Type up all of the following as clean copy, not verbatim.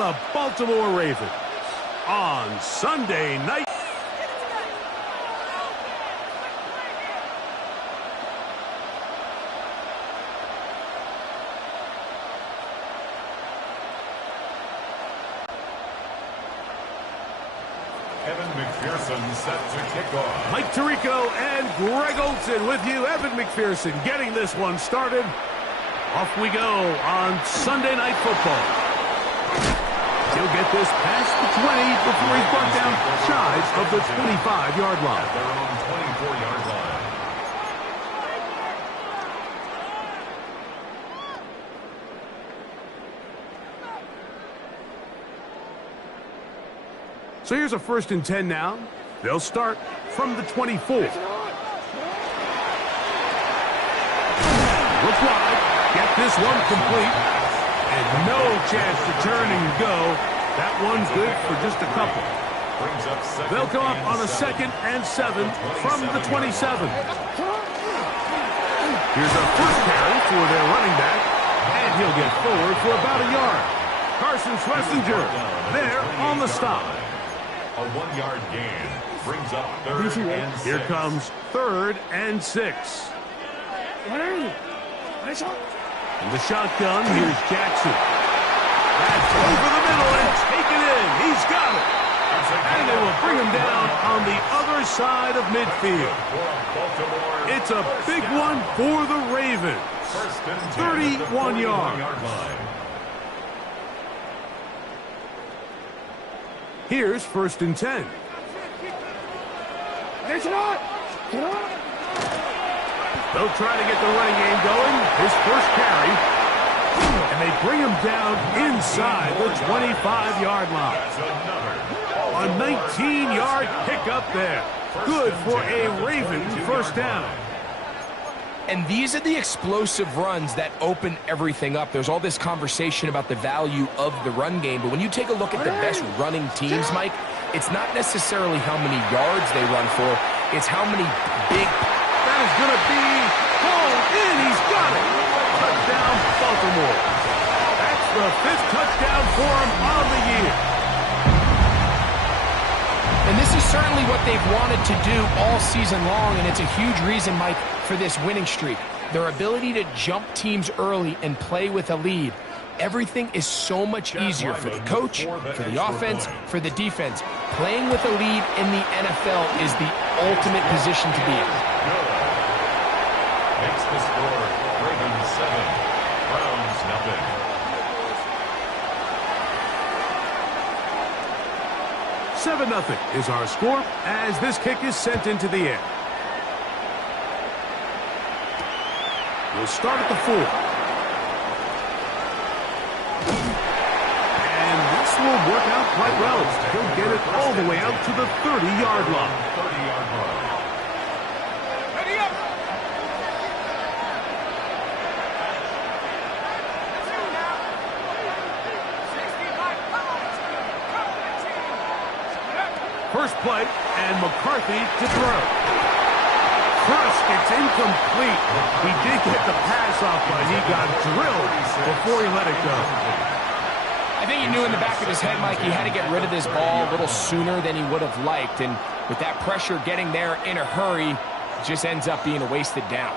the Baltimore Ravens on Sunday night. Evan McPherson set to kick off. Mike Tirico and Greg Olsen with you. Evan McPherson getting this one started. Off we go on Sunday Night Football. He'll get this past the 20 before he's brought down shy of the 25-yard line. At their own 24-yard line. So here's a 1st and 10 now. They'll start from the 24. Look wide. Get this one complete. And no chance to turn and go. That one's good for just a couple. They'll come up on a 2nd and 7 from the 27. Here's a first carry for their running back. And he'll get forward for about a yard. Carson Schlesinger there on the stop. A 1-yard gain brings up 3rd and 6. Here comes 3rd and 6. In the shotgun, here's Jackson. That's over the middle and taken in. He's got it. And they will bring him down on the other side of midfield. It's a big one for the Ravens. 31 yards. Here's 1st and 10. They'll try to get the running game going. His first carry. And they bring him down inside the 25-yard line. A 19-yard pickup there. Good for a Raven first down. And these are the explosive runs that open everything up. There's all this conversation about the value of the run game, but when you take a look at the best running teams, Mike, it's not necessarily how many yards they run for, it's how many big... That is going to be hauled in. He's got it. Touchdown, Baltimore. That's the 5th touchdown for him on the year. And this is certainly what they've wanted to do all season long, and it's a huge reason, Mike, for this winning streak. Their ability to jump teams early and play with a lead. Everything is so much easier for the coach, for the offense, for the defense. Playing with a lead in the NFL is the ultimate position to be in. Makes the score Ravens 7, Browns nothing. Nothing is our score as this kick is sent into the air. We'll start at the 4. And this will work out quite well. He'll get it all the way out to the 30-yard line. 30-yard line. First play, and McCarthy to throw. First, it's incomplete. He did get the pass off, but he got drilled before he let it go. I think he knew in the back of his head, Mike, he had to get rid of this ball a little sooner than he would have liked. And with that pressure getting there in a hurry, it just ends up being a wasted down.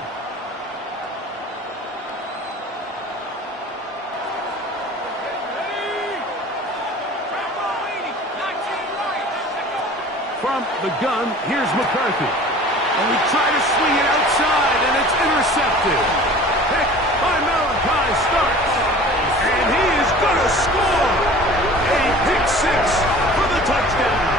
From the gun, here's McCarthy. And we try to swing it outside, and it's intercepted. Pick by Malachi Starks. And he is going to score. A pick 6 for the touchdown.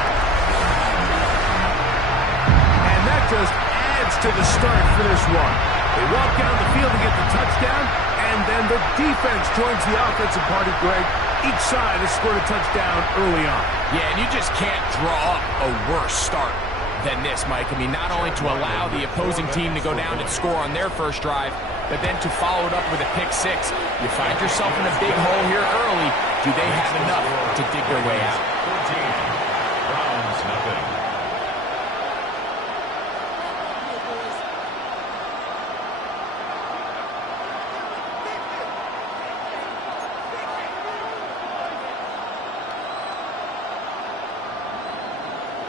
And that just adds to the start for this one. They walk down the field to get the touchdown, and then the defense joins the offensive party, Greg. Each side has scored a touchdown early on. Yeah, and you just can't draw up a worse start than this, Mike. I mean, not only to allow the opposing team to go down and score on their first drive, but then to follow it up with a pick 6. You find yourself in a big hole here early. Do they have enough to dig their way out? 14, Browns nothing.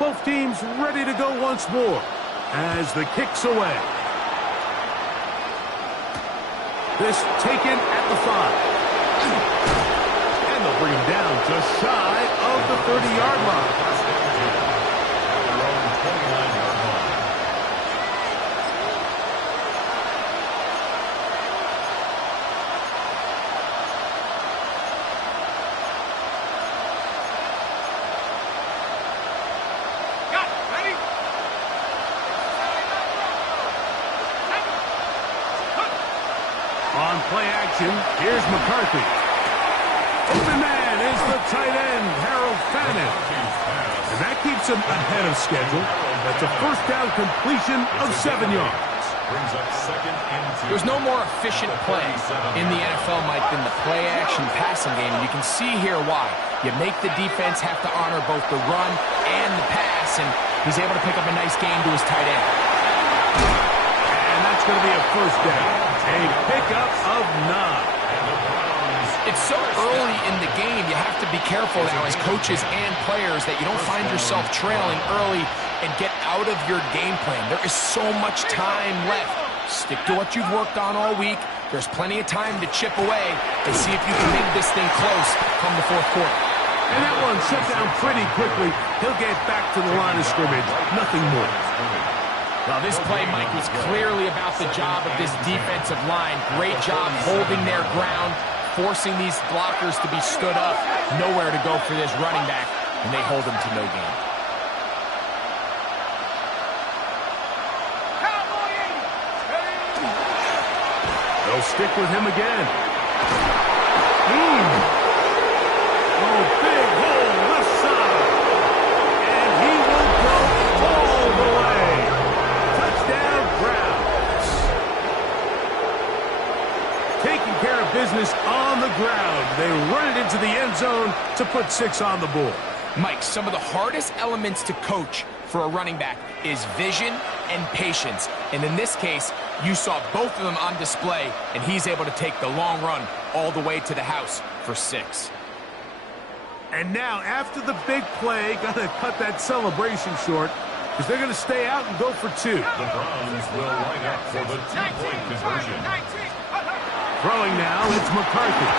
Both teams ready to go once more as the kick's away. This taken at the 5. And they'll bring him down just shy of the 30-yard line. On play action, here's McCarthy. Open man is the tight end, Harold Fannin. And that keeps him ahead of schedule. That's a first down completion of 7 yards. There's no more efficient play in the NFL, Mike, than the play action passing game. And you can see here why. You make the defense have to honor both the run and the pass, and he's able to pick up a nice game to his tight end. And that's going to be a first down. A pickup of 9. It's so early in the game, you have to be careful now as coaches and players that you don't find yourself trailing early and get out of your game plan. There is so much time left. Stick to what you've worked on all week. There's plenty of time to chip away and see if you can make this thing close come the fourth quarter. And that one shut down pretty quickly. He'll get back to the line of scrimmage. Nothing more. Well, this play, Mike, was clearly about the job of this defensive line. Great job holding their ground, forcing these blockers to be stood up. Nowhere to go for this running back, and they hold him to no gain. They'll stick with him again. Oh, big hole left side. And he will go all the way. Touchdown, Browns. Taking care of business on the ground. They run it into the end zone to put 6 on the board. Mike, some of the hardest elements to coach for a running back is vision and patience. And in this case, you saw both of them on display, and he's able to take the long run all the way to the house for 6. And now, after the big play, got to cut that celebration short because they're going to stay out and go for 2. The Browns will line up for the 2-point conversion. Throwing now, it's McCarthy.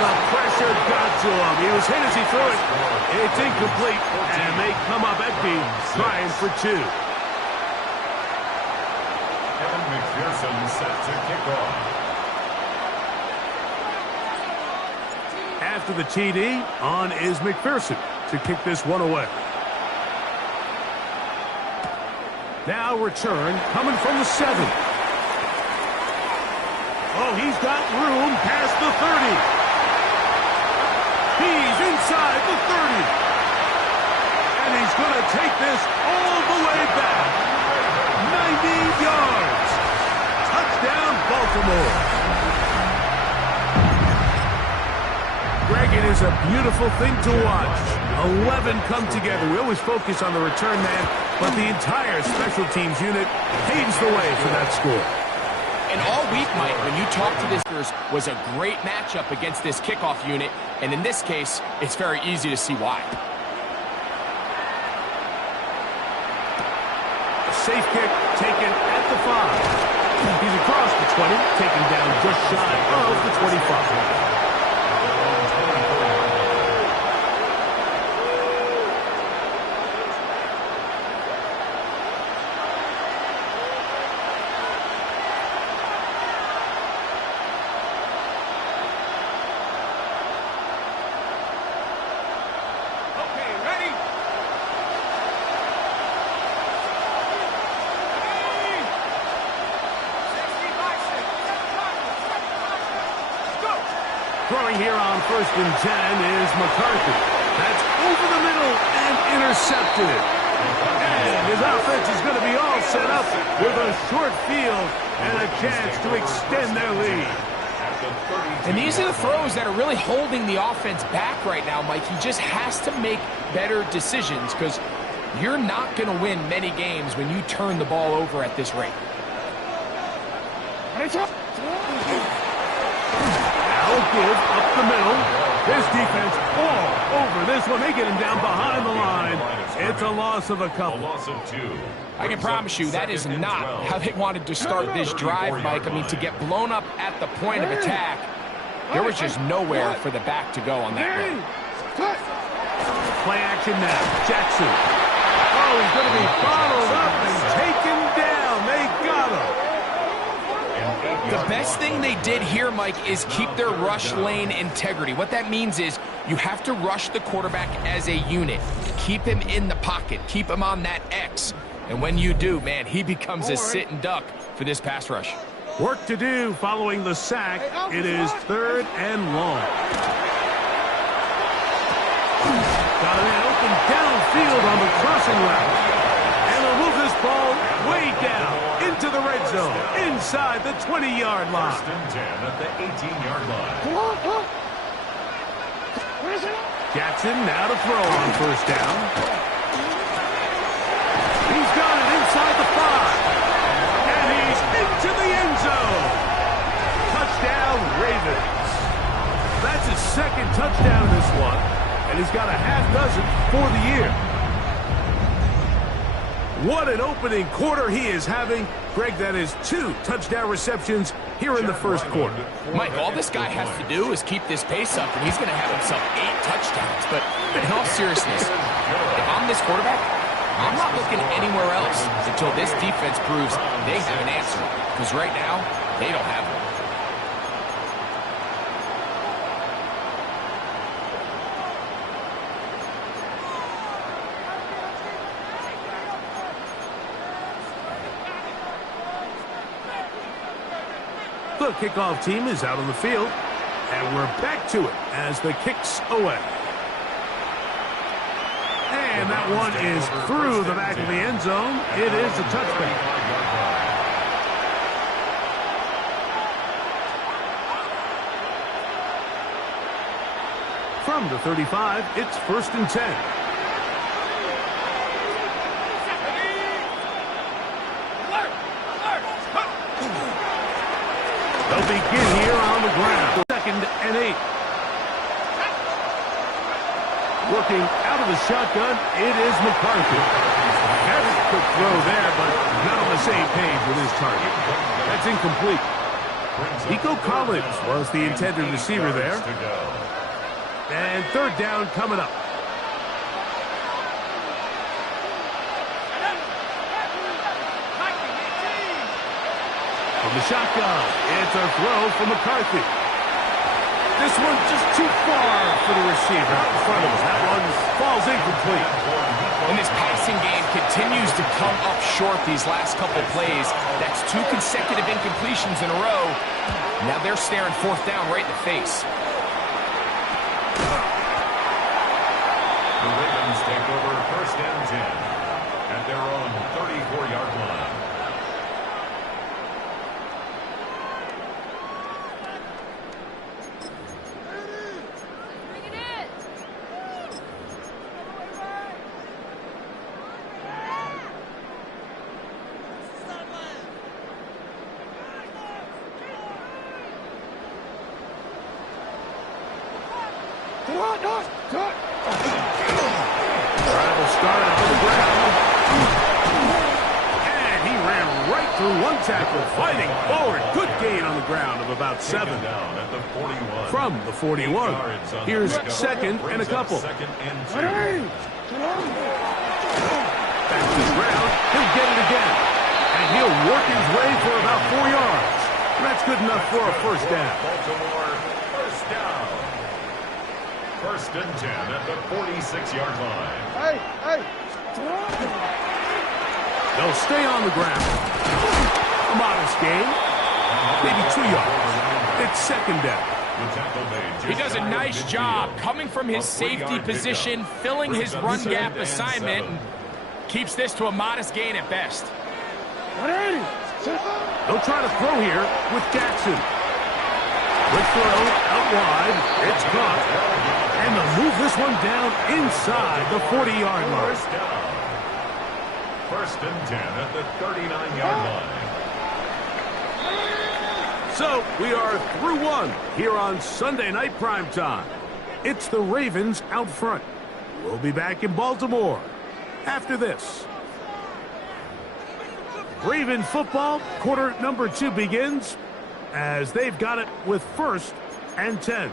The pressure got to him. He was hit as he threw it. It's incomplete, and they come up empty, trying for 2. Kevin McPherson set to kick off. After the TD, on is McPherson to kick this one away. Now return coming from the 7. Oh, he's got room past the 30. He's inside the 30. And he's going to take this all the way back. 90 yards. Touchdown, Baltimore. Greg, it is a beautiful thing to watch. 11 come together. We always focus on the return man, but the entire special teams unit paves the way for that score. And all week, Mike, when you talk to this, was a great matchup against this kickoff unit. And in this case, it's very easy to see why. A safe kick taken at the 5. He's across the 20, taken down just shy of the 25. Throwing here on 1st and 10 is McCarthy. That's over the middle and intercepted. And his offense is going to be all set up with a short field and a chance to extend their lead. And these are the throws that are really holding the offense back right now, Mike. He just has to make better decisions because you're not going to win many games when you turn the ball over at this rate. Now give up the middle. This defense all over this one. They get him down behind the line. It's a loss of a A couple. loss of 2. I can promise you that is not how they wanted to start this drive, Mike. I mean, to get blown up at the point of attack, there was just nowhere for the back to go on that run. Play action now. Jackson. Oh, he's going to be bottled up and taken down. They got him. The best thing they did here, Mike, is keep their rush lane integrity. What that means is you have to rush the quarterback as a unit. Keep him in the pocket. Keep him on that X. And when you do, man, he becomes a sit and duck for this pass rush. Work to do following the sack. It is 3rd and long. Got a man open downfield on the crossing route. And they'll move this ball way down into the red zone, inside the 20-yard line. 1st and 10 at the 18-yard line. Jackson now to throw on 1st down. He's got it inside the 5. And he's into the end zone. Touchdown, Ravens. That's his 2nd touchdown in this one. And he's got a half dozen for the year. What an opening quarter he is having. Greg, that is 2 touchdown receptions here in the 1st quarter. Mike, all this guy has to do is keep this pace up, and he's going to have himself 8 touchdowns. But in all seriousness, if I'm this quarterback, I'm not looking anywhere else until this defense proves they have an answer. Because right now, they don't have one. The kickoff team is out on the field, and we're back to it as the kick's away. And that one is through the back of the end zone. It is a touchback. From the 35, it's 1st and 10. They'll begin here on the ground. 2nd and 8. Working out of the shotgun, it is McCarthy. That's a quick throw there, but not on the same page with his target. That's incomplete. Nico Collins was the intended receiver there. And 3rd down coming up. From the shotgun, it's a throw from McCarthy. This one's just too far for the receiver out in front of him. That one falls incomplete. And this passing game continues to come up short these last couple plays. That's 2 consecutive incompletions in a row. Now they're staring 4th down right in the face. The Ravens take over 1st and 10 at their own 34-yard line. Travel started on the ground. And he ran right through one tackle, fighting forward. Good gain on the ground of about 7. Down at the 41. From the 41. Here's 2nd and a couple. 2nd and 2. Back to the ground. He'll get it again. And he'll work his way for about 4 yards. That's good enough for a 1st down. Baltimore, 1st down. 1st and 10 at the 46-yard line. They'll stay on the ground. A modest gain. Maybe 2 yards. It's 2nd down. He does a nice job coming from his safety position, filling his run gap assignment, and keeps this to a modest gain at best. They'll try to throw here with Jackson. Quick throw out wide. It's caught. And they'll move this one down inside the 40-yard line. 1st and 10 at the 39-yard line. So we are through one here on Sunday Night Primetime. It's the Ravens out front. We'll be back in Baltimore after this. Raven football, quarter number 2 begins as they've got it with 1st and 10.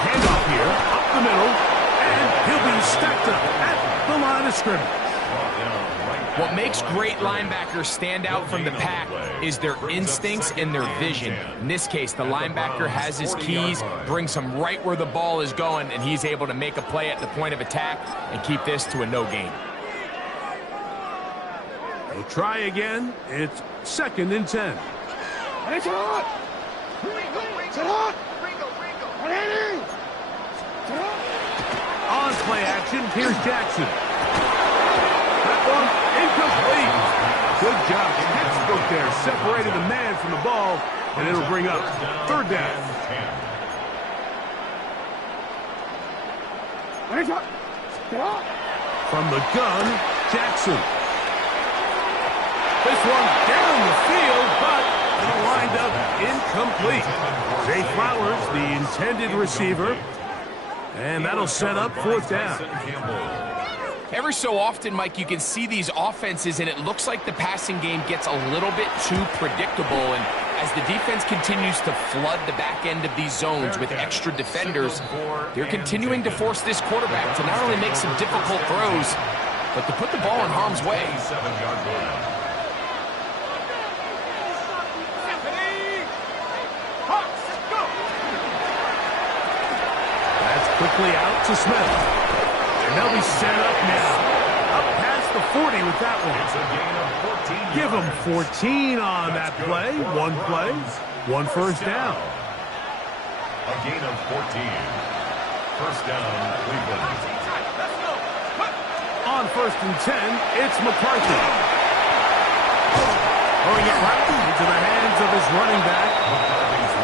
Handoff here, up the middle, and he'll be stacked up at the line of scrimmage. What makes great linebackers stand out from the pack is their instincts and their vision. In this case, the linebacker has his keys, brings him right where the ball is going, and he's able to make a play at the point of attack and keep this to a no gain. They'll try again. It's 2nd and 10. On play action, here's Jackson. That one incomplete. Good job. Textbook there, separating the man from the ball, and it'll bring up 3rd down. From the gun, Jackson. This one down the field, but it lined up incomplete. Zay Flowers, the intended receiver, and that'll set up 4th down. Every so often, Mike, you can see these offenses, and it looks like the passing game gets a little bit too predictable. And as the defense continues to flood the back end of these zones with extra defenders, they're continuing to force this quarterback to not only make some difficult throws, but to put the ball in harm's way. That's quickly out to Smith. And they'll be set up now. Up past the 40 with that one. It's a gain of 14 Give them yards. 14 on that play. One play, 1 first down. A gain of 14. First down, Cleveland. On 1st and 10, it's McCarthy. Throwing it right into the hands of his running back.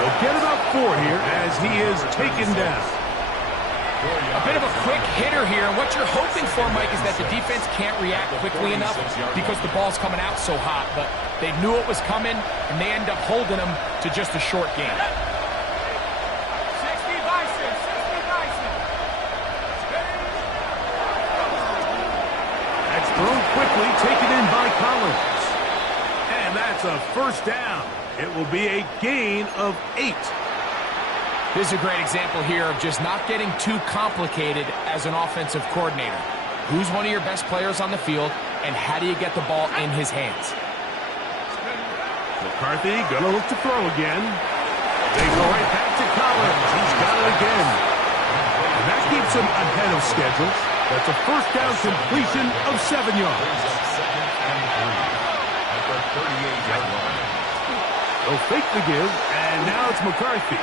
They'll get about 4 here as he is taken down. A bit of a quick hitter here, and what you're hoping for, Mike, is that the defense can't react quickly enough because the ball's coming out so hot, but they knew it was coming, and they end up holding them to just a short game. That's thrown quickly, taken in by Collins. And that's a 1st down. It will be a gain of 8. This is a great example here of just not getting too complicated as an offensive coordinator. Who's one of your best players on the field, and how do you get the ball in his hands? McCarthy gonna look to throw again. They go right back to Collins. He's got it again. And that keeps him ahead of schedule. That's a 1st down completion of 7 yards. Second and 3 at the 38-yard line. They'll fake the give, and now it's McCarthy.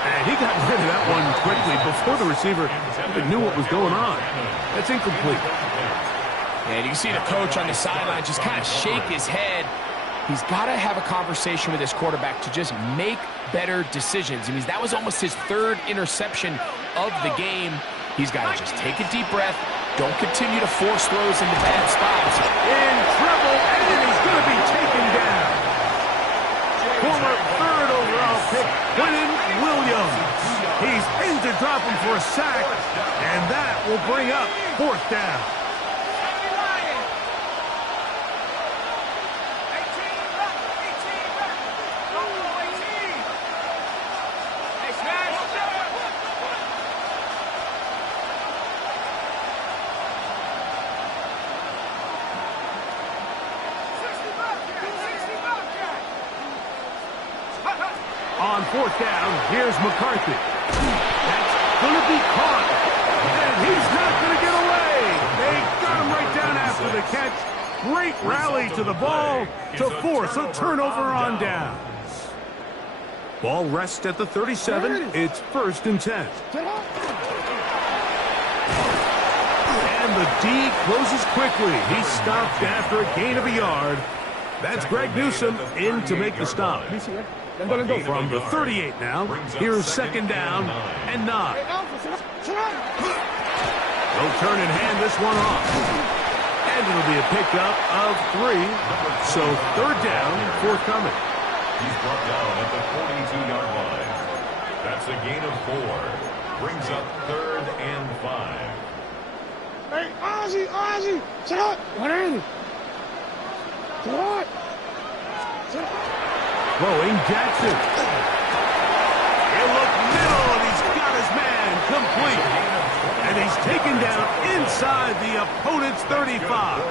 And he got rid of that one quickly before the receiver even knew what was going on. That's incomplete. And you can see the coach on the sideline just kind of shake his head. He's got to have a conversation with his quarterback to just make better decisions. I mean, that was almost his 3rd interception of the game. He's got to just take a deep breath. Don't continue to force throws into bad spots. In trouble, and he's going to be taken down. Former 3rd overall pick, Quinnen Williams. He's in to drop him for a sack, and that will bring up 4th down. On 4th down, here's McCarthy. That's going to be caught. And he's not going to get away. They got him right down after the catch. Great rally to the ball to force a turnover on downs. Ball rests at the 37. It's 1st and 10. And the D closes quickly. He stopped after a gain of a yard. That's Greg Newsome in to make the stop. From the 38 now, here's second down and 9. They'll turn and hand this one off. And it'll be a pickup of 3. So third down forthcoming. He's brought down at the 42-yard line. That's a gain of 4. Brings up third and 5. Hey, Ozzie, sit up. What is it? What? Throwing Jackson. He'll look middle, and he's got his man complete. And he's taken down inside the opponent's 35.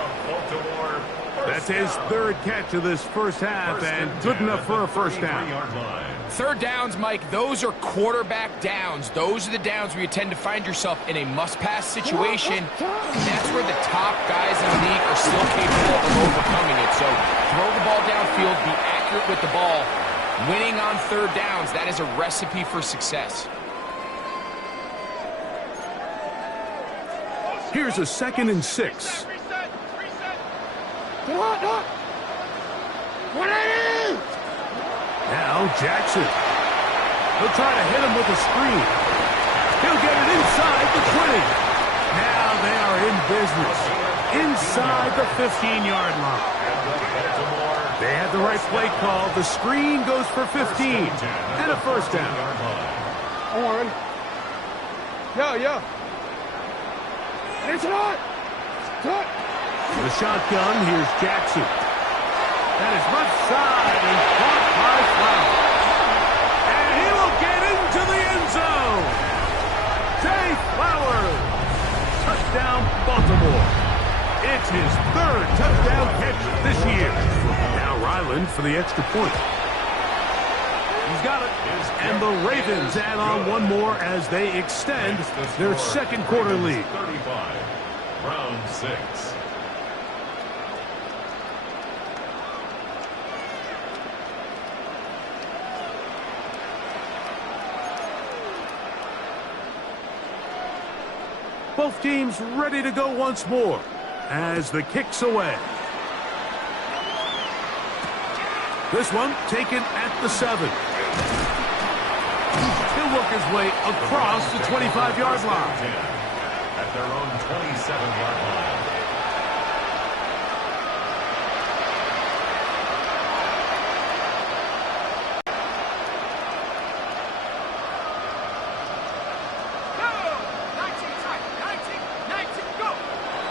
That's his third catch of this first half, and good enough for a first down. Third downs, Mike, those are quarterback downs. Those are the downs where you tend to find yourself in a must-pass situation. And that's where the top guys in the league are still capable of overcoming it. So throw the ball downfield, be accurate with the ball. Winning on third downs, that is a recipe for success. Here's a 2nd and 6. Now Jackson. He'll try to hit him with a screen. He'll get it inside the 20. Now they are in business. Inside the 15-yard line. They had the right play call. The screen goes for 15. And a first down. On. Yeah. It's not. Cut. The shotgun, here's Jackson. That is left side and caught by Flowers. And he will get into the end zone. Zay Flowers. Touchdown, Baltimore. It's his third touchdown catch this year. Now Ryland for the extra point. He's got it. And the Ravens add on one more as they extend their second quarter lead. 35, round 6. Both teams ready to go once more as the kick's away. This one taken at the 7. He'll work his way across the 25-yard line. At their own 27-yard line.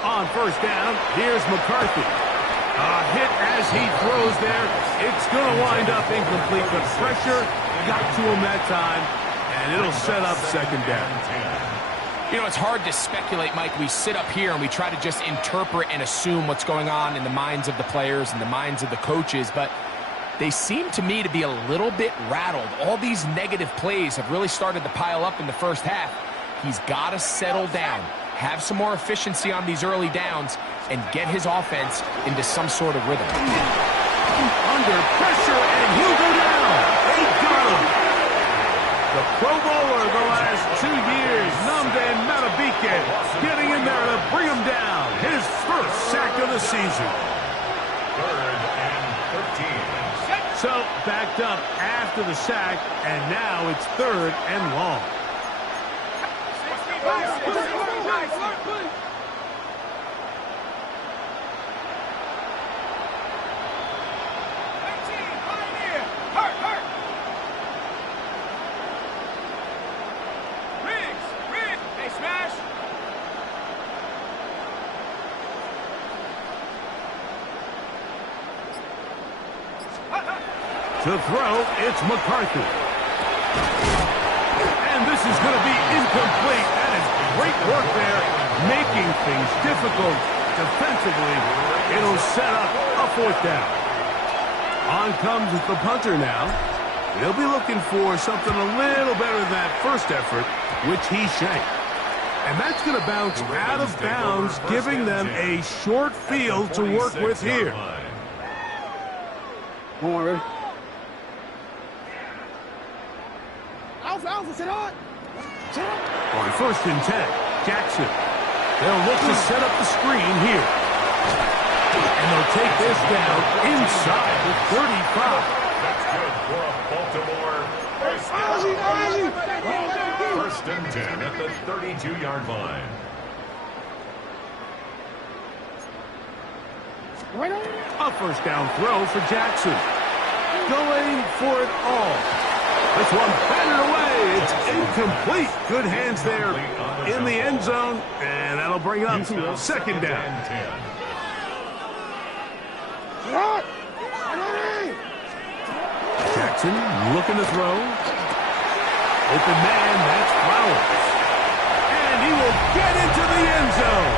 On first down, here's McCarthy. A hit as he throws there. It's going to wind up incomplete. The pressure got to him that time, and it'll set up second down. You know, it's hard to speculate, Mike. We sit up here and we try to just interpret and assume what's going on in the minds of the players and the minds of the coaches, but they seem to me to be a little bit rattled. All these negative plays have really started to pile up in the first half. He's got to settle down, have some more efficiency on these early downs, and get his offense into some sort of rhythm. Under pressure, and he'll go down. They got him. The Pro Bowler the last 2 years, Nnamdi Madubuike, getting in there to bring him down. His first sack of the season. 3rd and 13. So, backed up after the sack, and now it's 3rd and long. To throw, it's McCarthy. And this is going to be incomplete. That is great work there, making things difficult defensively. It'll set up a 4th down. On comes the punter now. He'll be looking for something a little better than that first effort, which he shanked. And that's going to bounce out of bounds, giving them a short field to work with here. Come on, ready? Alpha, sit on. On 1st and 10, Jackson. They'll look to set up the screen here. And they'll take this down inside the 35. That's good for a Baltimore first down. First and 10 at the 32-yard line. A first down throw for Jackson. Going for it all. This one batted away. It's incomplete. Good hands there in the end zone. And that'll bring up second down. Jackson looking to throw. Open man, that's Flowers. And he will get into the end zone.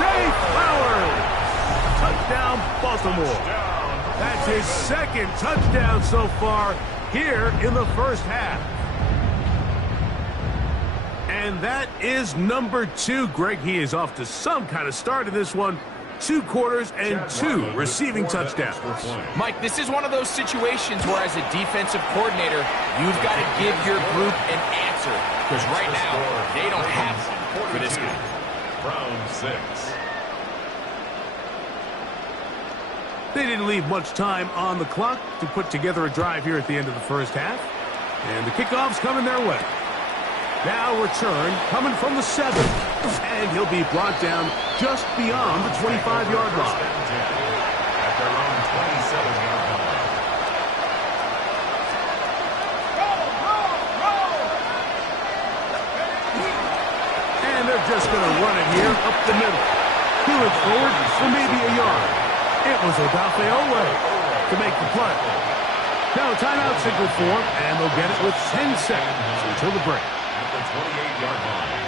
Zay Flowers. Touchdown, Baltimore. That's his second touchdown so far here in the first half. And that is number 2. Greg, he is off to some kind of start in this one. 2 quarters and 2 receiving touchdowns. Mike, this is one of those situations where as a defensive coordinator, you've got to give your group an answer. Because right now, they don't have one for this guy. Round 6. They didn't leave much time on the clock to put together a drive here at the end of the first half. And the kickoff's coming their way. Now return coming from the 7. And he'll be brought down just beyond the 25-yard line. At their own 27-yard line. And they're just going to run it here up the middle. He looks forward for maybe a yard. It was Odafe Oweh to make the play. Now timeout signal form, and they'll get it with 10 seconds until the break. At the 28-yard line.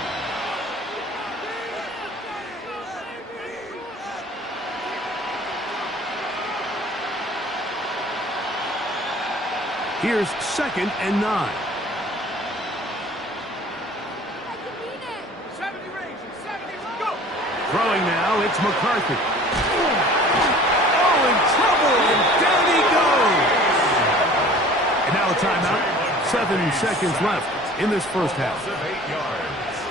Here's 2nd and 9. 70 range, 70, go! Throwing now, it's McCarthy. Oh, in trouble, and down he goes. And now a timeout. 7 seconds left in this first half.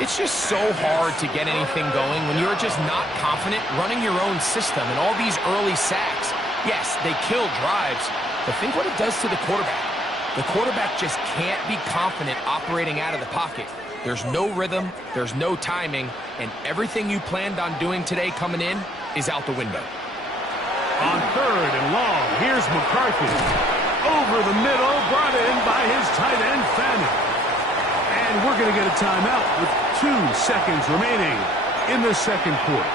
It's just so hard to get anything going when you're just not confident running your own system and all these early sacks. Yes, they kill drives, but think what it does to the quarterback. The quarterback just can't be confident operating out of the pocket. There's no rhythm, there's no timing, and everything you planned on doing today coming in is out the window. On 3rd and long, here's McCarthy. Over the middle, brought in by his tight end, Fanning. And we're going to get a timeout with 2 seconds remaining in the second quarter.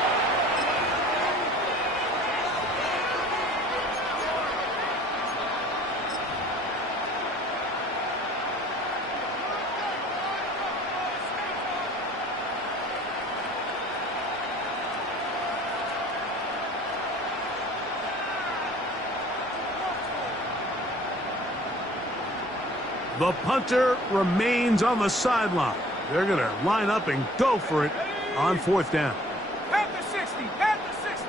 The punter remains on the sideline. They're going to line up and go for it on 4th down. At the 60, at the 60.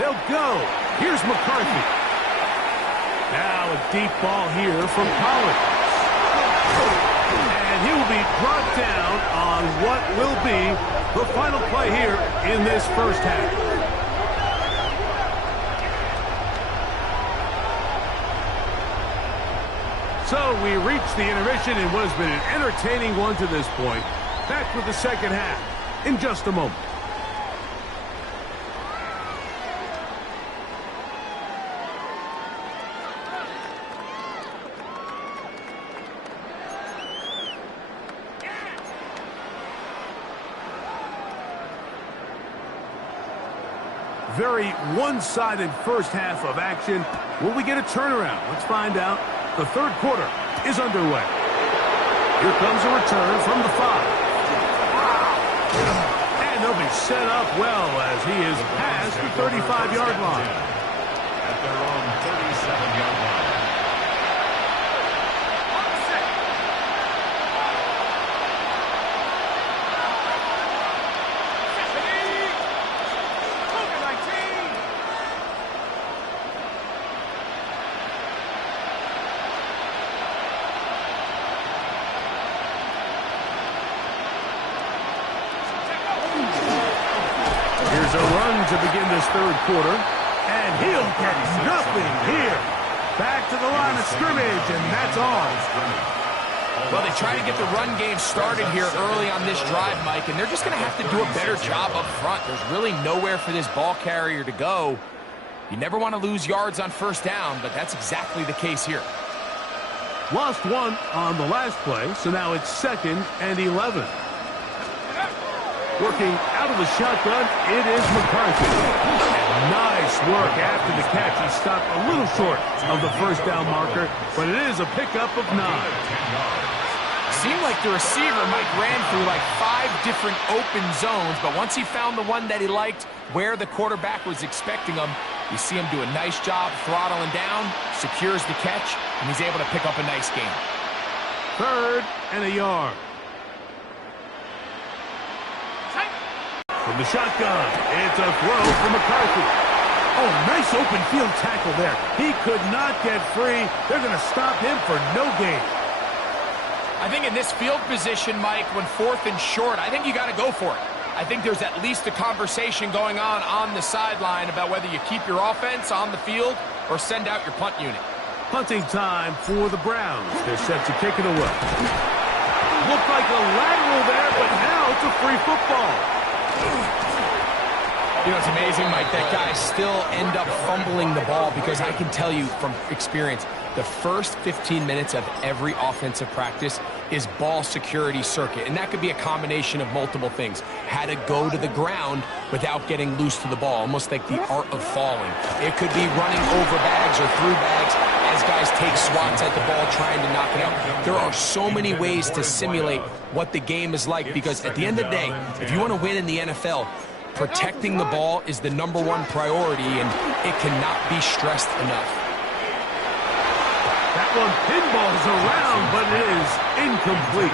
They'll go. Here's McCarthy. Now a deep ball here from Collins. And he will be brought down on what will be the final play here in this first half. So we reach the intermission in what has been an entertaining one to this point. Back with the second half in just a moment. Very one-sided first half of action. Will we get a turnaround? Let's find out. The third quarter is underway. Here comes a return from the 5. And they'll be set up well as he is past the 35-yard line. At their own 37-yard line. to begin this third quarter. And he'll get nothing here. Back to the line of scrimmage, and that's all. Well, they try to get the run game started here early on this drive, Mike, and they're just going to have to do a better job up front. There's really nowhere for this ball carrier to go. You never want to lose yards on first down, but that's exactly the case here. Lost one on the last play, so now it's 2nd and 11. Working out of the shotgun, it is McCarthy. And nice work after the catch. He stopped a little short of the first down marker, but it is a pickup of 9. Seemed like the receiver, Mike, ran through like 5 different open zones, but once he found the one that he liked, where the quarterback was expecting him, you see him do a nice job throttling down, secures the catch, and he's able to pick up a nice gain. 3rd and a yard. From the shotgun, it's a throw for McCarthy. Oh, nice open field tackle there. He could not get free. They're going to stop him for no gain. I think in this field position, Mike, when 4th and short, I think you got to go for it. I think there's at least a conversation going on the sideline about whether you keep your offense on the field or send out your punt unit. Punting time for the Browns. They're set to kick it away. Looked like a lateral there, but now it's a free football. You know, it's amazing, Mike, that guys still end up fumbling the ball because I can tell you from experience, the first 15 minutes of every offensive practice is ball security circuit, and that could be a combination of multiple things. How to go to the ground without getting loose to the ball, almost like the art of falling. It could be running over bags or through bags as guys take swats at the ball trying to knock it out. There are so many ways to simulate what the game is like because at the end of the day, if you want to win in the NFL, protecting the ball is the #1 priority, and it cannot be stressed enough. That one pinballs around, but it is incomplete.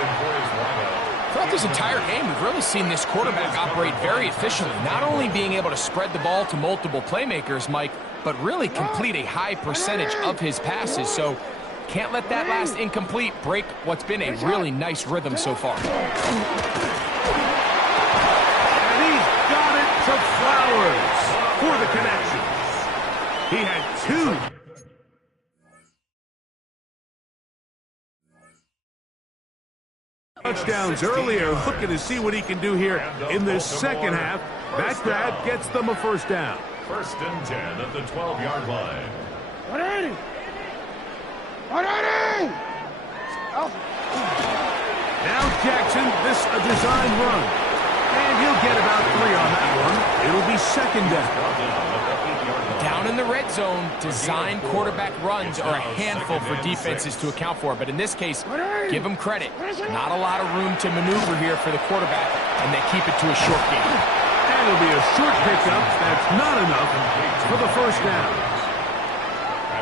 Throughout this entire game, we've really seen this quarterback operate very efficiently, not only being able to spread the ball to multiple playmakers, Mike, but really complete a high percentage of his passes. So can't let that last incomplete break what's been a really nice rhythm so far. To Flowers for the connection. He had 2. Touchdowns earlier, looking to see what he can do here in the second half. That grab gets them a first down. 1st and 10 at the 12-yard line. Now Jackson, this a design run. And he'll get about 3 on that one. It'll be 2nd down. Down in the red zone, design quarterback runs are a handful for defenses to account for. But in this case, give them credit. Not a lot of room to maneuver here for the quarterback, and they keep it to a short game. And it'll be a short pickup. That's not enough for the first down.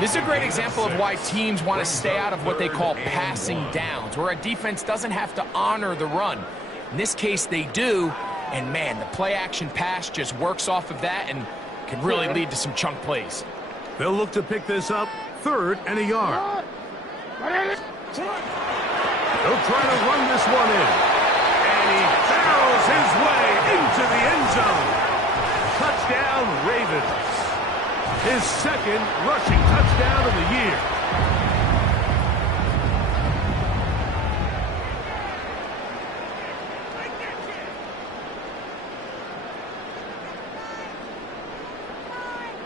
This is a great example of why teams want to stay out of what they call passing downs, where a defense doesn't have to honor the run. In this case, they do, and man, the play-action pass just works off of that and can really lead to some chunk plays. They'll look to pick this up 3rd and a yard. They'll try to run this one in. And he barrels his way into the end zone. Touchdown, Ravens. His 2nd rushing touchdown of the year.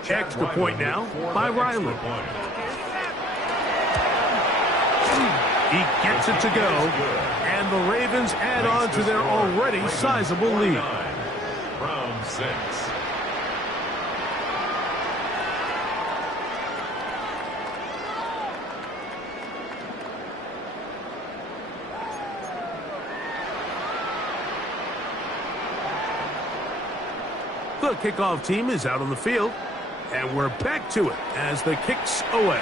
Extra point now by Riley. He gets it to go, and the Ravens add on to their already sizable lead. Round 6. The kickoff team is out on the field, and we're back to it as the kick's away.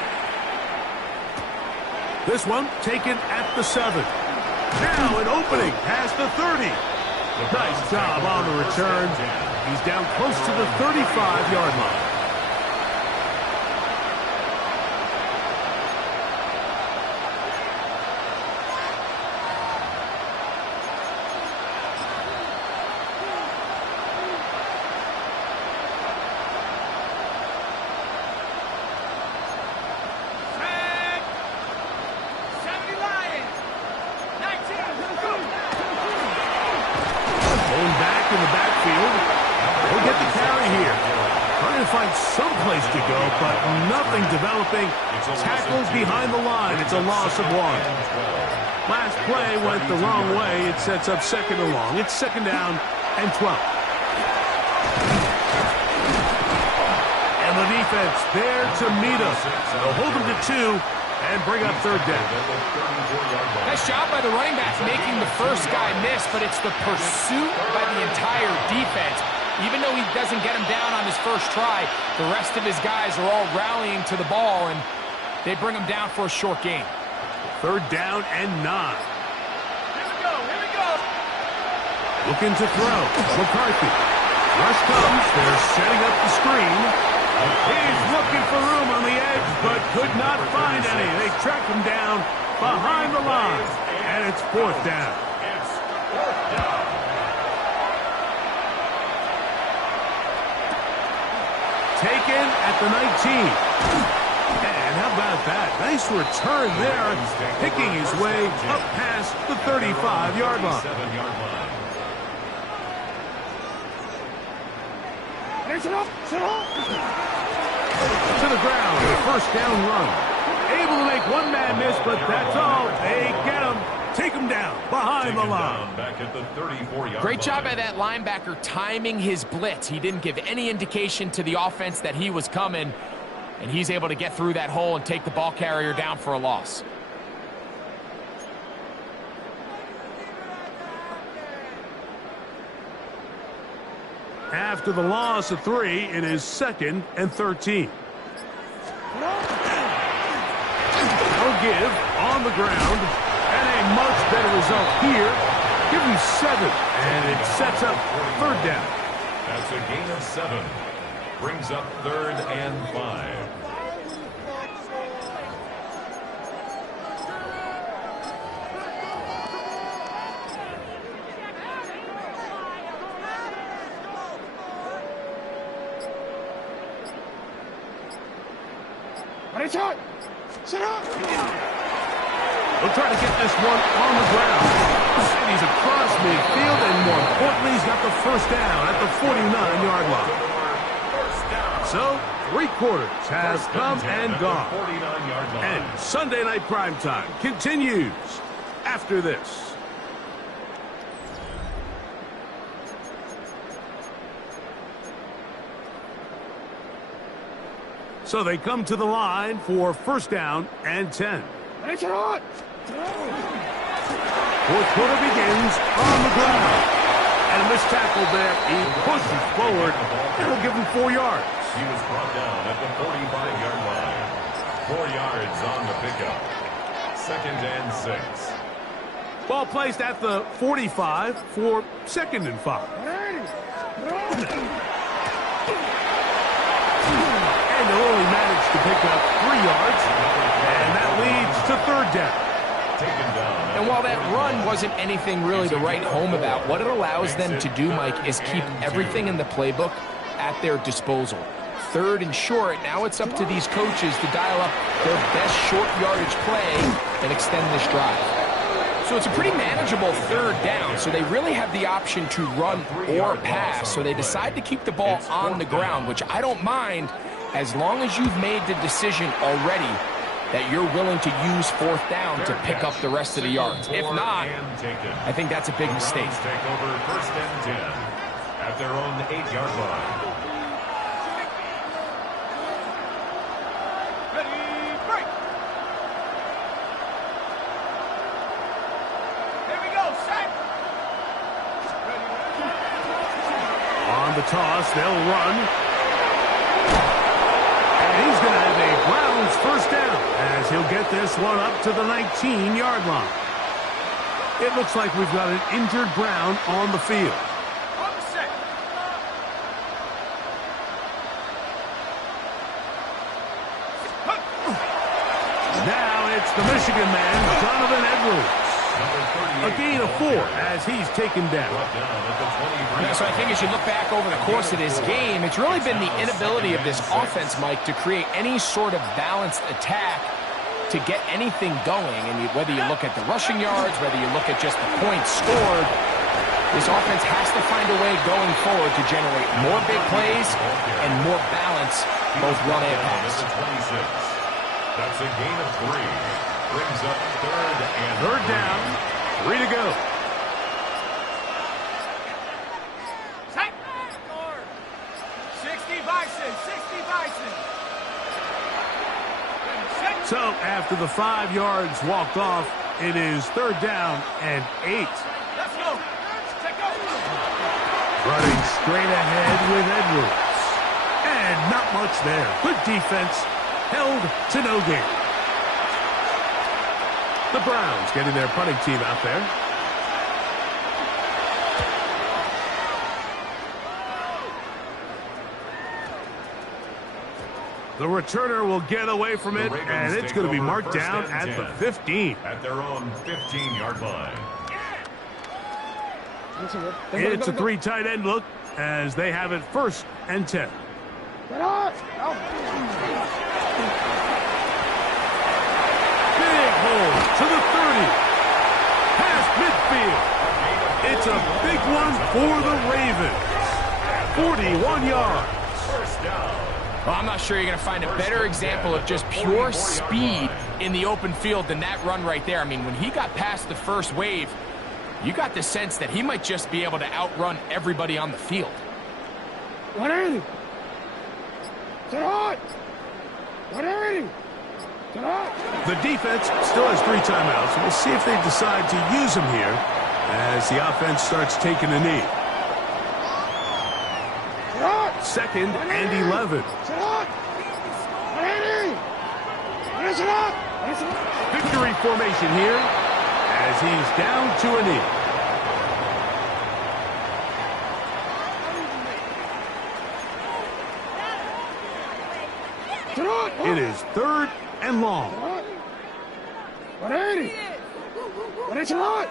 This one taken at the 7. Now an opening past the 30. Nice job on the return. He's down close to the 35-yard line. in the backfield. He'll get the carry here. Trying to find some place to go, but nothing developing. Tackles behind the line. It's a loss of 1. Last play went the wrong way. It sets up 2nd and long. It's 2nd down and 12. And the defense there to meet us. They'll hold them to 2 and bring up 3rd down. Nice job by the running back making the first guy miss, but it's the pursuit by the entire defense. Even though he doesn't get him down on his first try, the rest of his guys are all rallying to the ball, and they bring him down for a short gain. 3rd down and 9. Here we go, here we go. Looking to throw. McCarthy. Rush comes. They're setting up the screen. He's looking for room on the edge, but could not find any. They track him down behind the line, and it's 4th down. It's 4th down. Taken at the 19. And how about that? Nice return there, picking his way up past the 35-yard line. 7-yard line. To the ground, a 1st down run. Able to make one man miss, but that's all. They get him, take him down behind the line. Back at the 34-yard Great job line. by that linebacker timing his blitz. He didn't give any indication to the offense that he was coming, and he's able to get through that hole and take the ball carrier down for a loss. After the loss of 3, it is 2nd and 13. They'll give on the ground, and a much better result here. Give him 7, and it sets up 3rd down. That's a gain of 7. Brings up 3rd and 5. We'll try to get this one on the ground. And he's across midfield, and more importantly, he's got the 1st down at the 49-yard line. So, 3 quarters has come and gone. 49-yard line. And Sunday Night Primetime continues after this. So they come to the line for 1st down and 10. 4th quarter begins on the ground. And a missed tackle there. He pushes forward. It'll give him 4 yards. He was brought down at the 45-yard line. 4 yards on the pickup. 2nd and 6. Ball placed at the 45 for 2nd and 5. And they'll only manage to pick up 3 yards. And that leads to 3rd down. Taken down. And while that run wasn't anything really to write home about, what it allows them to do, Mike, is keep everything in the playbook at their disposal. 3rd and short, now it's up to these coaches to dial up their best short yardage play and extend this drive. So it's a pretty manageable 3rd down, so they really have the option to run or pass, so they decide to keep the ball on the ground, which I don't mind as long as you've made the decision already that you're willing to use 4th down to pick up the rest of the yards. If not, I think that's a big mistake. Take over 1st and 10 at their own 8-yard line. Ready, break. Here we go, set. On the toss, they'll run. And he's going to have a Browns 1st down as he'll get this one up to the 19-yard line. It looks like we've got an injured Brown on the field. On the set. Now it's the Michigan man, Donovan Edwards. A gain of 4 as he's taken down. Yeah, so I think as you look back over the course of this game, it's really been the inability of this offense, Mike, to create any sort of balanced attack to get anything going, and whether you look at the rushing yards, whether you look at just the points scored, this offense has to find a way going forward to generate more big plays and more balance, both run and pass. That's a gain of 3. Brings up Third down, 3 to go. Set. 60 Bison, 60 Bison. Set. So after the 5 yards walked off, it is third down and 8. Let's go. Take over. Running straight ahead with Edwards. And not much there. Good defense. Held to no gain. The Browns getting their punting team out there. The returner will get away from it, and it's going to be marked down at the 15. At their own 15-yard line. It's a 3 tight end look as they have it 1st and 10. Big hole to the 30. Past midfield. It's a big one for the Ravens. 41 yards. First down. Well, I'm not sure you're going to find a better example of just pure speed in the open field than that run right there. I mean, when he got past the first wave, you got the sense that he might just be able to outrun everybody on the field. 180. Get on. 180. Get on. The defense still has 3 timeouts. We'll see if they decide to use them here as the offense starts taking a knee. 2nd and 11. Sit up. 180. Sit up. Victory formation here as he's down to a knee. It is 3rd and long. 180. 180.